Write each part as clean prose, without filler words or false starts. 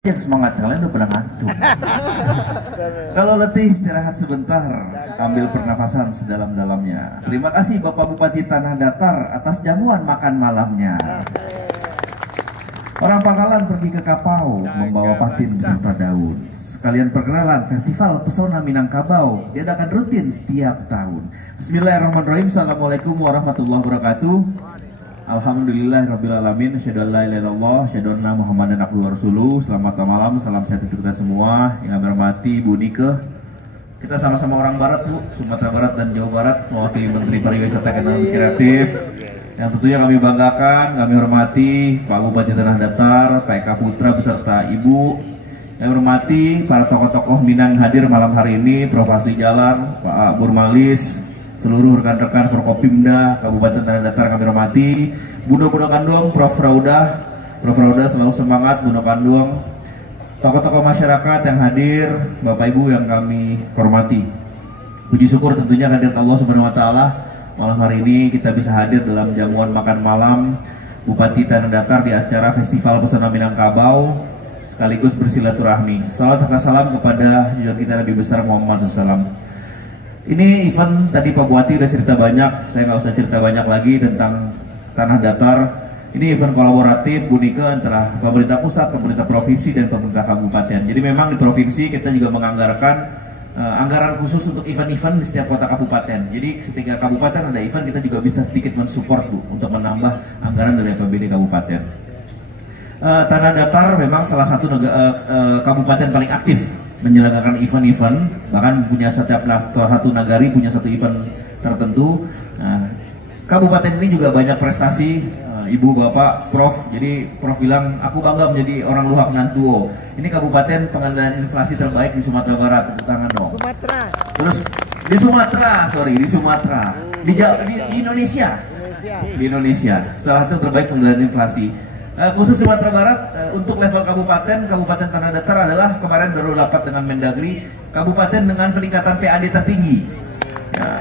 Yang semangat, yang lain udah pada ngantuk. Kalau letih istirahat sebentar, ambil pernafasan sedalam-dalamnya. Terima kasih Bapak Bupati Tanah Datar atas jamuan makan malamnya. Orang Pangkalan pergi ke Kapau membawa patin beserta daun. Sekalian perkenalan Festival Pesona Minangkabau diadakan rutin setiap tahun. Bismillahirrahmanirrahim. Assalamualaikum warahmatullahi wabarakatuh. Alhamdulillahirrabbilalamin. Asyhadu an la ilaha illallah, asyhadu anna Muhammadan abduhu wa rasuluh. Selamat malam, salam sehat untuk kita semua. Yang kami hormati Bu Nike. Kita sama-sama orang Barat, Bu, Sumatera Barat dan Jawa Barat, mewakili Menteri Pariwisata dan Ekonomi Kreatif. Yang tentunya kami banggakan, kami hormati Pak Bupati Tanah Datar, Pak Eka Putra beserta Ibu. Yang hormati para tokoh-tokoh Minang hadir malam hari ini, Prof. Asli Jalan, Pak Burmalis, seluruh rekan-rekan Forkopimda Kabupaten Tanah Datar kami hormati, Bunda Kandung, Prof. Raudah selalu semangat, Bunda Kandung, tokoh-tokoh masyarakat yang hadir, Bapak Ibu yang kami hormati. Puji syukur tentunya kehadirat Allah Subhanahu wa taala. Malam hari ini kita bisa hadir dalam jamuan makan malam Bupati Tanah Datar di acara Festival Pesona Minangkabau sekaligus bersilaturahmi. Salam serta salam kepada junjungan kita Nabi besar Muhammad SAW. Ini event tadi Pak Bupati udah cerita banyak, saya nggak usah cerita banyak lagi tentang Tanah Datar. Ini event kolaboratif Bu Nike antara pemerintah pusat, pemerintah provinsi, dan pemerintah kabupaten. Jadi memang di provinsi kita juga menganggarkan anggaran khusus untuk event-event di setiap kota kabupaten. Jadi ketika kabupaten ada event, kita juga bisa sedikit mensupport Bu untuk menambah anggaran dari APBD kabupaten. Tanah Datar memang salah satu kabupaten paling aktif menyelenggarakan event-event, bahkan punya setiap satu nagari punya satu event tertentu. Nah, kabupaten ini juga banyak prestasi, Ibu Bapak Prof. Jadi Prof bilang aku bangga menjadi orang Luhak Nantuo. Ini kabupaten pengendalian inflasi terbaik di Sumatera Barat, tepuk tangan dong. Sumatera. Terus di Sumatera, di Indonesia. Di Indonesia, salah satu terbaik pengendalian inflasi. Khusus Sumatera Barat, untuk level kabupaten Tanah Datar adalah kemarin baru rapat dengan Mendagri, kabupaten dengan peningkatan PAD tertinggi. Ya.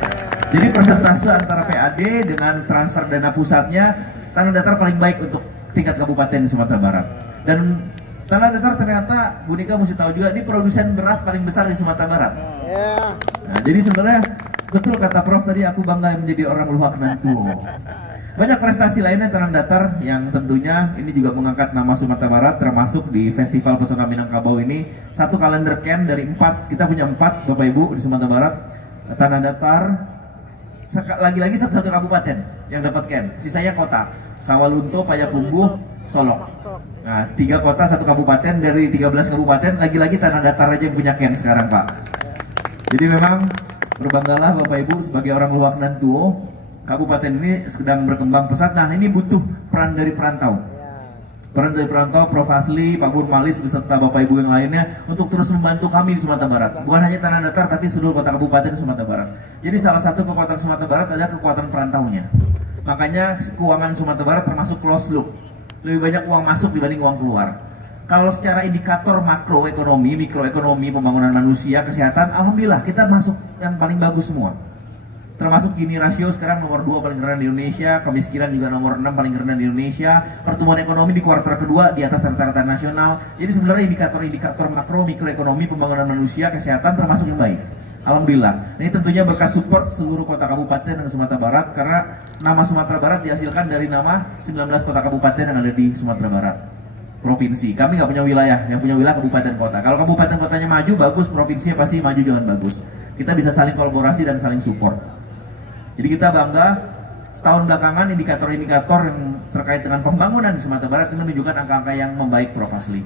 Jadi persentase antara PAD dengan transfer dana pusatnya, Tanah Datar paling baik untuk tingkat kabupaten di Sumatera Barat. Dan Tanah Datar ternyata Bu Nike mesti tahu juga, ini produsen beras paling besar di Sumatera Barat. Nah, jadi sebenarnya betul kata Prof tadi, aku bangga menjadi orang Luhak Nantuo. Banyak prestasi lainnya Tanah Datar yang tentunya ini juga mengangkat nama Sumatera Barat, termasuk di Festival Pesona Minangkabau ini. Satu kalender can dari 4, kita punya 4 Bapak Ibu di Sumatera Barat. Tanah Datar lagi-lagi satu-satu kabupaten yang dapat can, sisanya kota. Sawalunto, Payakumbuh, Solok. Nah, 3 kota 1 kabupaten dari 13 kabupaten, lagi-lagi Tanah Datar aja yang punya can sekarang Pak. Jadi memang berbanggalah Bapak Ibu sebagai orang Luhak Nantuo. Kabupaten ini sedang berkembang pesat. Nah, ini butuh peran dari perantau. Peran dari perantau, Prof. Asli, Pak Burmalis beserta Bapak Ibu yang lainnya untuk terus membantu kami di Sumatera Barat. Bukan hanya Tanah Datar, tapi seluruh kota kabupaten di Sumatera Barat. Jadi salah satu kekuatan Sumatera Barat adalah kekuatan perantaunya. Makanya keuangan Sumatera Barat termasuk closed loop. Lebih banyak uang masuk dibanding uang keluar. Kalau secara indikator makroekonomi, mikroekonomi, pembangunan manusia, kesehatan, alhamdulillah kita masuk yang paling bagus semua. Termasuk Gini rasio sekarang nomor 2 paling rendah di Indonesia, kemiskinan juga nomor 6 paling rendah di Indonesia, pertumbuhan ekonomi di kuartal kedua di atas rata-rata nasional. Jadi sebenarnya indikator-indikator makro, mikroekonomi, pembangunan manusia, kesehatan termasuk yang baik. Alhamdulillah. Ini tentunya berkat support seluruh kota kabupaten dan Sumatera Barat, karena nama Sumatera Barat dihasilkan dari nama 19 kota kabupaten yang ada di Sumatera Barat. Provinsi, kami nggak punya wilayah, yang punya wilayah kabupaten kota. Kalau kabupaten kotanya maju, bagus, provinsinya pasti maju jalan bagus. Kita bisa saling kolaborasi dan saling support. Jadi kita bangga, setahun belakangan indikator-indikator yang terkait dengan pembangunan di Sumatera Barat ini menunjukkan angka-angka yang membaik Prof. Asli.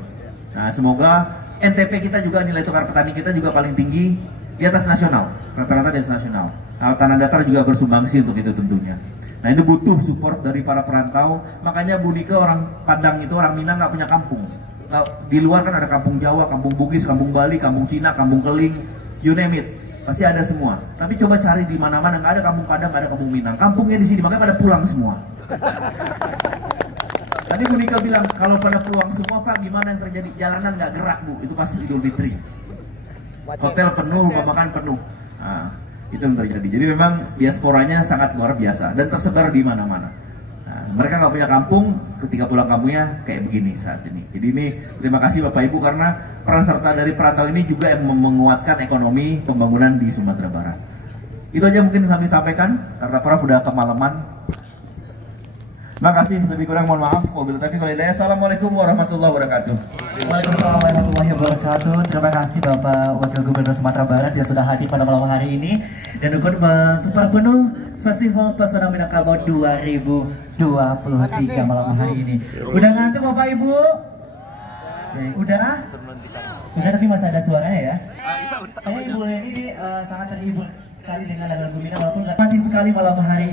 Nah, semoga NTP kita juga, nilai tukar petani kita juga paling tinggi di atas nasional, rata-rata di atas nasional. Nah, Tanah Datar juga bersumbangsi untuk itu tentunya. Nah, ini butuh support dari para perantau. Makanya Bu Nike orang Padang itu, orang Minang nggak punya kampung. Di luar kan ada kampung Jawa, kampung Bugis, kampung Bali, kampung Cina, kampung Keling, you name it. Pasti ada semua. Tapi coba cari di mana-mana, nggak ada kampung Padang, nggak ada kampung Minang. Kampungnya di sini, makanya pada pulang semua. Tadi Bu Nike bilang kalau pada pulang semua Pak, gimana yang terjadi? Jalanan nggak gerak Bu, itu pasti Idul Fitri. Hotel penuh, rumah makan penuh. Nah, itu yang terjadi. Jadi memang diasporanya sangat luar biasa dan tersebar di mana-mana. Nah, Mereka nggak punya kampung, ketika pulang kampungnya kayak begini saat ini. Jadi ini terima kasih Bapak Ibu karena peran serta dari perantau ini juga yang menguatkan ekonomi pembangunan di Sumatera Barat. Itu aja mungkin kami sampaikan karena Prof udah kemalaman. Terima kasih, lebih kurang mohon maaf. Wabillahi taufiq wal hidayah. Assalamualaikum warahmatullahi wabarakatuh. Waalaikumsalam warahmatullahi wabarakatuh. Terima kasih Bapak Wakil Gubernur Sumatera Barat yang sudah hadir pada malam hari ini dan ikut mensupport penuh Festival Pesona Minangkabau 2023 malam hari ini. Udah ngantuk Bapak Ibu? Udah? Udah, tapi masih ada suaranya ya? Kayaknya Ibu Leni ini sangat terhibur sekali dengan lagu Minang walaupun nggak mati sekali malam hari ini.